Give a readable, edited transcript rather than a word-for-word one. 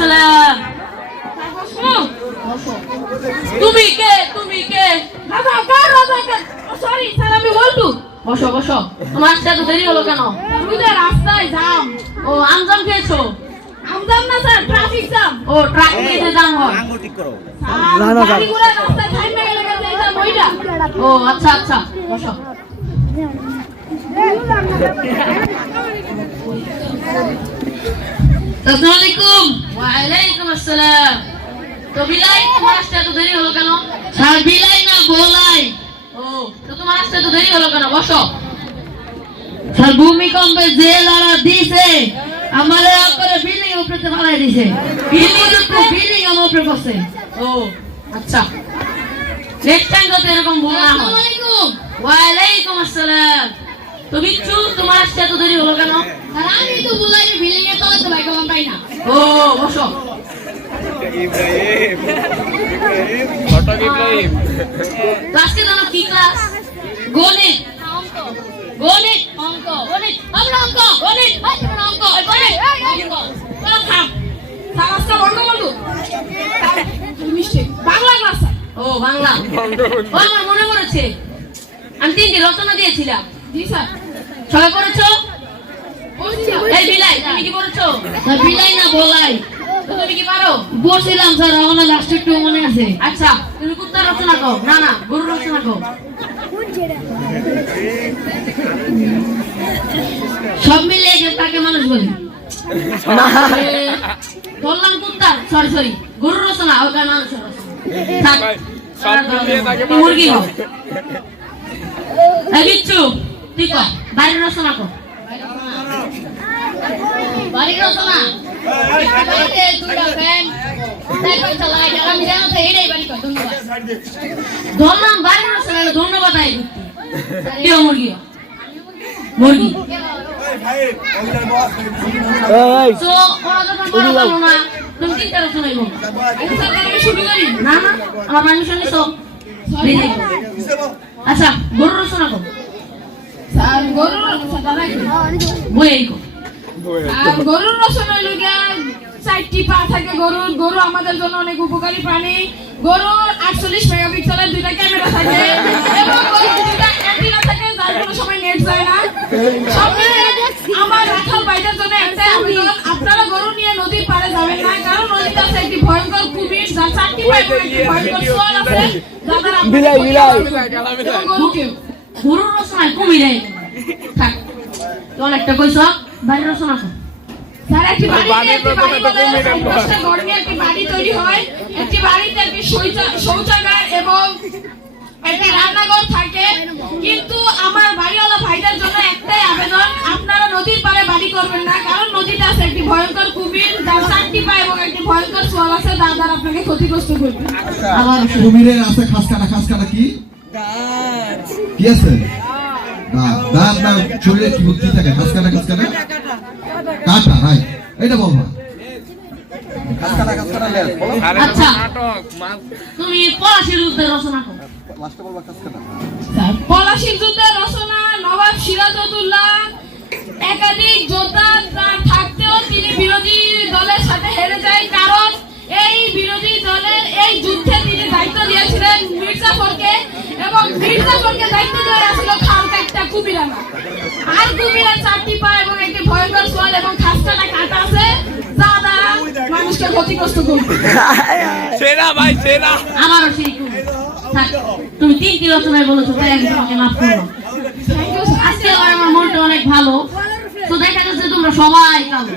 আসসালাম। তুমি কে? Sorry sir, আমি বলটু। বসো বসো। তোমার আসতে এত দেরি হলো কেন? রাস্তায় জাম। ও আমজাম খেয়েছো? আমজাম না স্যার, ট্রাফিক জ্যাম। ও ট্রাক নিতে জাম হয়। গাড়িগুলো রাস্তায় থামে গেলে এটা বইটা। ও আচ্ছা আচ্ছা, বসো। আসসালামু আলাইকুম। ওয়া আলাইকুম আসসালাম। তো বিলাই, তোমার আসতে এত দেরি হলো কেন? স্যার বিলাই না বলাই। ও তো তোমার আসতে এত দেরি হলো কেন? বসো। স্যার ভূমিকম্পে যে লারা দিছে আমারে করে বিল্ডিং উপরে ফালাই দিছে। বিল্ডিং আমার উপরে পড়ছে। ও আচ্ছা, নেক্সট টাইম যাতে এরকম ভুল না হয়। আসসালামু আলাইকুম। ওয়া আলাইকুম আসসালাম। তো বিচ্ছু, তোমার আসতে এত দেরি হলো কেন? স্যার আমি তো বলাই বিল্ডিং এর তলাতে ভাই কলম পাই না। ও বসো। ক্লাসকে জানো কি ক্লাস? গণিত অঙ্ক। গণিত অঙ্ক গণিত আমরা অঙ্ক গণিত আমরা অঙ্ক গণিত অঙ্ক চলো থাম। সারাস্তা বন্ধ বন্ধু। মিস্টেক। Bangla class sir. ও বাংলা। ও আমার মনে পড়েছে, আমি 3টি রচনা দিয়েছিলাম। জি স্যার। সবাই পড়েছো? বলছি এই বিলাই, তুমি কি পড়েছো? স্যার বিলাই না বলাই। তো তুমি কি পারো? বলছিলাম স্যার আমার লাস্ট একটু মনে আছে। আচ্ছা, তুমি কুত্তার রচনা কও। না না, গরুর রচনা কও। সব মিলে একটা তাকে মানুষ বলি। বললাম কুত্তার, সরি গরুর রচনা, ওটা মানুষের রচনা। থাক, তুমি মুরগি হও। এই বিচ্ছু, তুই কও, বাইরের রচনা কও। বাড়ির রচনা বাড়িতে দুটো ফ্যান তারপর চালাই আমি জানো তো এটাই বাড়ি কর। ধন্যবাদ। ধরলাম বাইরের রচনা, ধন্যবাদ। আই কেউ মুরগি হও। মুরগি। তো ওরা যখন বড় হলো না, তুমি 3টা রচনাই বলো। স্যার, আমি শুরু করি। না না, আমার পারমিশন নিছো? আচ্ছা, গরুর রচনা কও। স্যার গরুর স্যার দাদা কি? বই এই কও। আর গরুর রচনা হলো গিয়া 4টি পা থাকে গরুর। গরু আমাদের জন্য অনেক উপকারী প্রাণী। গরুর 48 মেগাপিক্সেলের 2টা ক্যামেরা থাকে এবং গরুর 2টা অ্যান্টেনা থাকে, যার কোনো সময় নেট যায় না। সব মিলিয়ে আমার রাখাল ভাইদের জন্য একটা আবেদন, আপনারা গরু নিয়ে নদীর পাড়ে যাবেন না, কারণ নদীতে আছে একটি ভয়ঙ্কর কুমির, যার 4টি পা এবং একটি ভয়ঙ্কর সোয়াল আছে, যা দ্বারা আপনাদের ক্ষতি হবে। এবং গরুকেও। গরুর রচনায় কুমিরে থাক। তো অনেকটা কইছ, বাইরের রচনা কও। স্যার একটি বাড়িতে একটি বাড়ি বলে পাঁচটা ঘর নিয়ে একটি বাড়ি তৈরি হয়। একটি বাড়িতে একটি শৌচাগার এবং একটি রান্নাঘর থাকে। কিন্তু আমার বাড়িওয়ালা ভাইদের জন্য একটাই আবেদন, আপনারা নদীর পাড়ে বাড়ি করবেন না, কারণ নদীতে আছে একটি ভয়ঙ্কর কুমির, যার 4টি পা এবং একটি ভয়ঙ্কর সোয়াল আছে, যার দ্বারা আপনাকে ক্ষতিগ্রস্ত করবে। আবার কুমিরের আছে খাসকাটা কি কি আছে? দাঁত না, শরীরে কি বুদ্ধি থাকে? খাসকাটা কাটা, রাইট, এটা বলবা। আচ্ছা, তুমি পলাশীর যুদ্ধের রচনা কও। স্যার পলাশীর যুদ্ধের রচনা, নবাব সিরাজউদ্দৌলা একাধিক যোদ্ধা তার থাকতেও তিনি বিরোধী দলের সাথে হেরে যায়, কারণ এই বিরোধী দলের এই যুদ্ধে তিনি দায়িত্ব দিয়েছিলেন মির্জাফরকে, এবং মির্জাফরকে দায়িত্ব দেওয়া ছিল খালকা একটা কুমিরানা। আর কুমিরের 4টি পা এবং একটি ভয়ঙ্কর সোয়াল এবং খাসকাটা কাটা আছে, যা দ্বারা মানুষকে ক্ষতিগ্রস্ত করবে। আমারও সেই কুমির। থাক, তুমি 3টি রচনায় বলেছো, তাই আমি তোমাকে মাফ করলাম। Thank you sir. আজকে আবার আমার মনটা অনেক ভালো। তো দেখা যাচ্ছে তোমরা সবাই কালো।